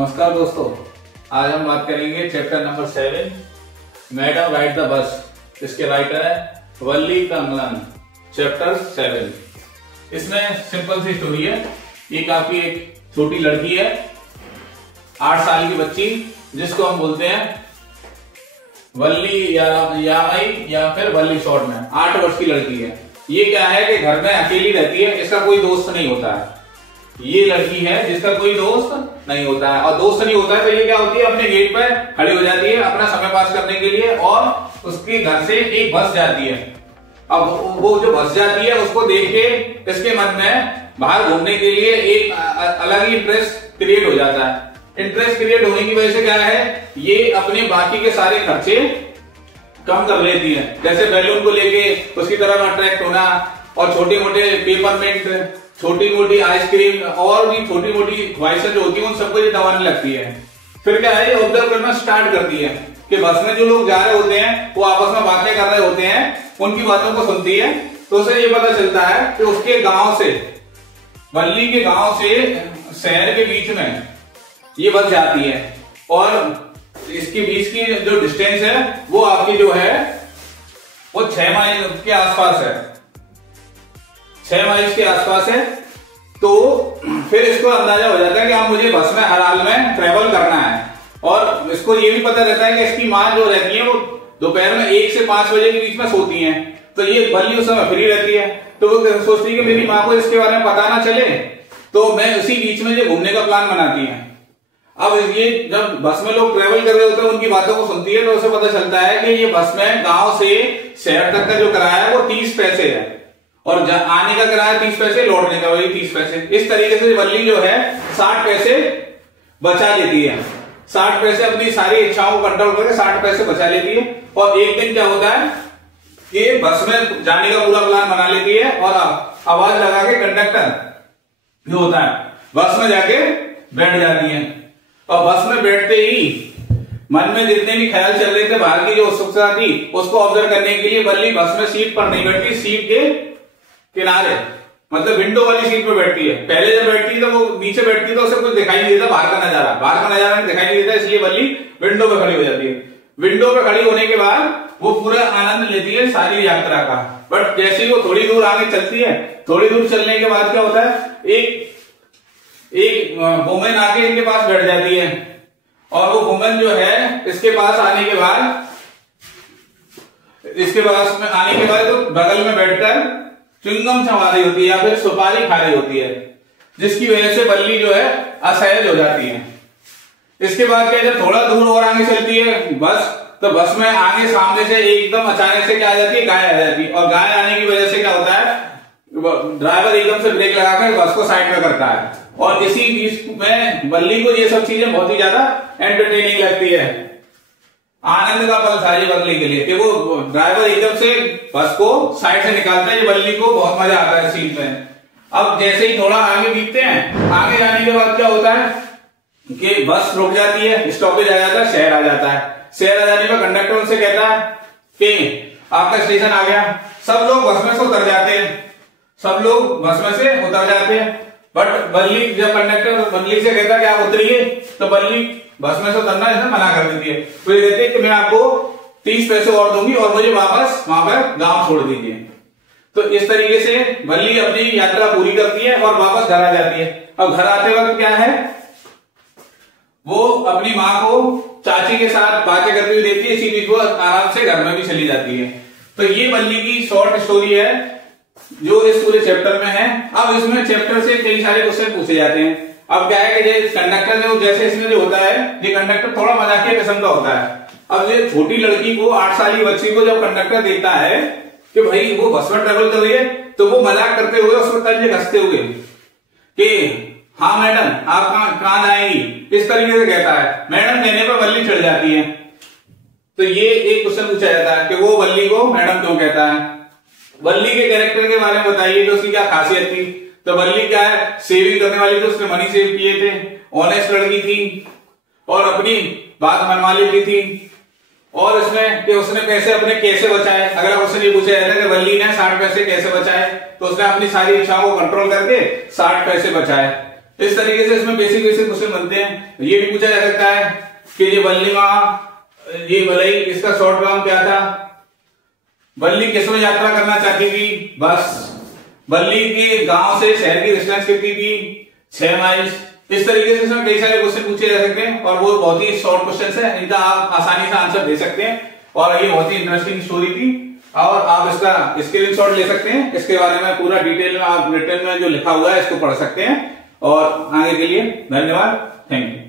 नमस्कार दोस्तों, आज हम बात करेंगे chapter number 7 madam ride the bus. इसके राइटर है वल्ली कंगलन। चैप्टर 7 इसमें सिंपल सी स्टोरी है। ये काफी एक छोटी लड़की है, 8 साल की बच्ची, जिसको हम बोलते हैं वल्ली या फिर वल्ली शॉर्ट में। 8 वर्ष की लड़की है। ये क्या है कि घर में अकेली रहती है, इसका कोई दोस्त नहीं होता है। ये लड़की है जिसका कोई दोस्त नहीं होता है, और दोस्त नहीं होता है तो ये क्या होती है, अपने गेट पर खड़ी हो जाती है अपना समय पास करने के लिए, और उसके घर से एक बस जाती है। अब वो जो बस जाती है उसको देख के इसके मन में बाहर घूमने के लिए एक अलग ही इंटरेस्ट क्रिएट हो जाता है। इंटरेस्ट क्रिएट होने की वजह से क्या है, ये अपने बाकी के सारे खर्चे कम कर लेती है। जैसे बैलून को लेके उसकी तरफ अट्रैक्ट होना, और छोटे मोटे पेपरमेंट, छोटी मोटी आइसक्रीम और भी छोटी मोटी ख्वाहिशें जो होती है उन सबको ये दबाने लगती है। फिर क्या है, ये ऑब्जर्व करना स्टार्ट करती है कि बस में जो लोग जा रहे होते हैं वो आपस में बातें कर रहे होते हैं, उनकी बातों को सुनती है। तो उसे ये पता चलता है कि उसके गांव से, वल्ली के गांव से शहर के बीच में ये बस जाती है, और इसके बीच की जो डिस्टेंस है वो आपकी जो है वो 6 माइल के आसपास है। 6 माइल के आसपास है। तो फिर इसको अंदाजा हो जाता है कि अब मुझे बस में हर हाल में ट्रेवल करना है, और इसको ये भी पता रहता है कि इसकी माँ जो रहती है वो दोपहर में 1 से 5 बजे के बीच में सोती हैं। तो ये वल्ली उस समय फ्री रहती है, तो वो सोचती है कि मेरी माँ को इसके बारे में पता ना चले, तो मैं उसी बीच में ये घूमने का प्लान बनाती है। अब ये जब बस में लोग ट्रेवल कर रहे होते हैं उनकी बातों को सुनती है, तो उसे पता चलता है कि ये बस में गांव से शहर तक का जो किराया है वो 30 पैसे है, और आने का किराया 30 पैसे, लौटने का वही 30 पैसे। इस तरीके से वल्ली जो है 60 पैसे बचा लेती है। 60 पैसे अपनी सारी इच्छाओं को कंट्रोल करके 60 पैसे बचा लेती है। और एक दिन क्या होता है कि बस में जाने का पूरा प्लान बना लेती है, और आवाज लगा के कंडक्टर जो होता है बस में जाके बैठ जाती है। और बस में बैठते ही मन में जितने भी ख्याल चल रहे थे, बाहर की जो उत्सुकता थी उसको ऑब्जर्व करने के लिए वल्ली बस में सीट पर नहीं बैठती, सीट के किनारे, मतलब विंडो वाली सीट पे बैठती है। पहले जब बैठती थी तो वो नीचे बैठती तो उसे कुछ दिखाई नहीं देता, बाहर का नजारा नहीं दिखाई नहीं देता, इसलिए वल्ली विंडो पे खड़ी हो जाती है। विंडो पे खड़ी होने के बाद वो पूरा आनंद लेती है सारी यात्रा का। बट जैसे ही वो थोड़ी दूर आगे चलती है, थोड़ी दूर चलने के बाद क्या होता है, एक वुमेन आके इनके पास बैठ जाती है, और वो वुमेन जो है इसके पास आने के बाद तो बगल में बैठकर च्युइंगम चबा रही होती है या फिर सुपारी खा रही होती है, जिसकी वजह से वल्ली जो है असहज हो जाती है। इसके बाद क्या, जब थोड़ा दूर और आगे चलती है बस, तो बस में आगे सामने से एकदम अचानक से क्या आ जाती है, गाय आ जाती है। और गाय आने की वजह से क्या होता है, ड्राइवर एकदम से ब्रेक लगाकर बस को साइड में करता है, और इसी बीच में वल्ली को ये सब चीजें बहुत ही ज्यादा एंटरटेनिंग लगती है। आनंद का पल था ये वल्ली के लिए कि वो ड्राइवर एकदम से बस को साइड से निकालता है। ये वल्ली को बहुत मजा आता है सीन में। अब जैसे ही थोड़ा आगे बीतते हैं, आगे जाने के बाद क्या होता है कि बस रुक जाती है, स्टॉपेज आ जाता है, शहर आ जाता है। शहर आ जाने पर कंडक्टर उनसे कहता है कि आपका स्टेशन आ गया। सब लोग बस में से उतर जाते हैं, बट वल्ली, जब कंडक्टर वल्ली से कहता है कि आप उतरिए, तो वल्ली बस में से उतरना मना कर देती है। तो ये कहते हैं कि मैं आपको 30 पैसे और दूंगी और मुझे वापस वहां पर गांव छोड़ दीजिए। तो इस तरीके से वल्ली अपनी यात्रा पूरी करती है और वापस घर आ जाती है। अब घर आते वक्त क्या है, वो अपनी माँ को चाची के साथ बातें करती हुई देखती है, इसी बीच वो आराम से घर में भी चली जाती है। तो ये वल्ली की शॉर्ट स्टोरी है जो इस पूरे चैप्टर में है। अब इसमें चैप्टर से कई सारे क्वेश्चन पूछे जाते हैं। अब क्या है कि कंडक्टर जो, जैसे इसमें जो होता है, ये कंडक्टर थोड़ा मजाकिया किस्म का होता है। अब ये छोटी लड़की को, 8 साल की बच्ची को जब कंडक्टर देखता है कि भाई वो बस में ट्रेवल कर रही है, तो वो मजाक करते हुए उसको तंजे कसते हुए कि हाँ मैडम आप कहां जाएंगी, इस तरीके से कहता है। मैडम कहने पर वल्ली चढ़ जाती है। तो ये एक क्वेश्चन पूछा जाता है कि वो वल्ली को मैडम क्यों कहता है। वल्ली के कैरेक्टर के बारे में बताइए कि उसकी क्या खासियत थी। तो वल्ली क्या है, सेविंग करने वाली थी, उसने मनी सेव किए थे, ऑनेस्ट लड़की थी, और अपनी बात मनवा लेती थी। और इसमें कि उसने पैसे अपने कैसे बचाए, अगर क्वेश्चन ये पूछा जाता है कि वल्ली ने 60 पैसे कैसे बचाए, तो उसने अपनी सारी इच्छाओं को कंट्रोल करके 60 पैसे बचाए। इस तरीके से इसमें बेसिक बेसिक क्वेश्चन बनते हैं। ये भी पूछा जा सकता है कि ये वल्लीमा, ये वलई, इसका शॉर्ट फॉर्म क्या था? वल्ली किस में यात्रा करना चाहती थी? बस। वल्ली के गांव से शहर की डिस्टेंस कितनी थी? 6 माइल्स। इस तरीके से इसमें कई सारे क्वेश्चन पूछे जा सकते हैं और वो बहुत ही शॉर्ट क्वेश्चन है, इनका आप आसानी से आंसर दे सकते हैं। और ये बहुत ही इंटरेस्टिंग स्टोरी थी और आप इसका स्क्रीनशॉट ले सकते हैं। इसके बारे में पूरा डिटेल में आप रिटर्न में जो लिखा हुआ है इसको पढ़ सकते हैं। और आगे के लिए धन्यवाद, थैंक यू।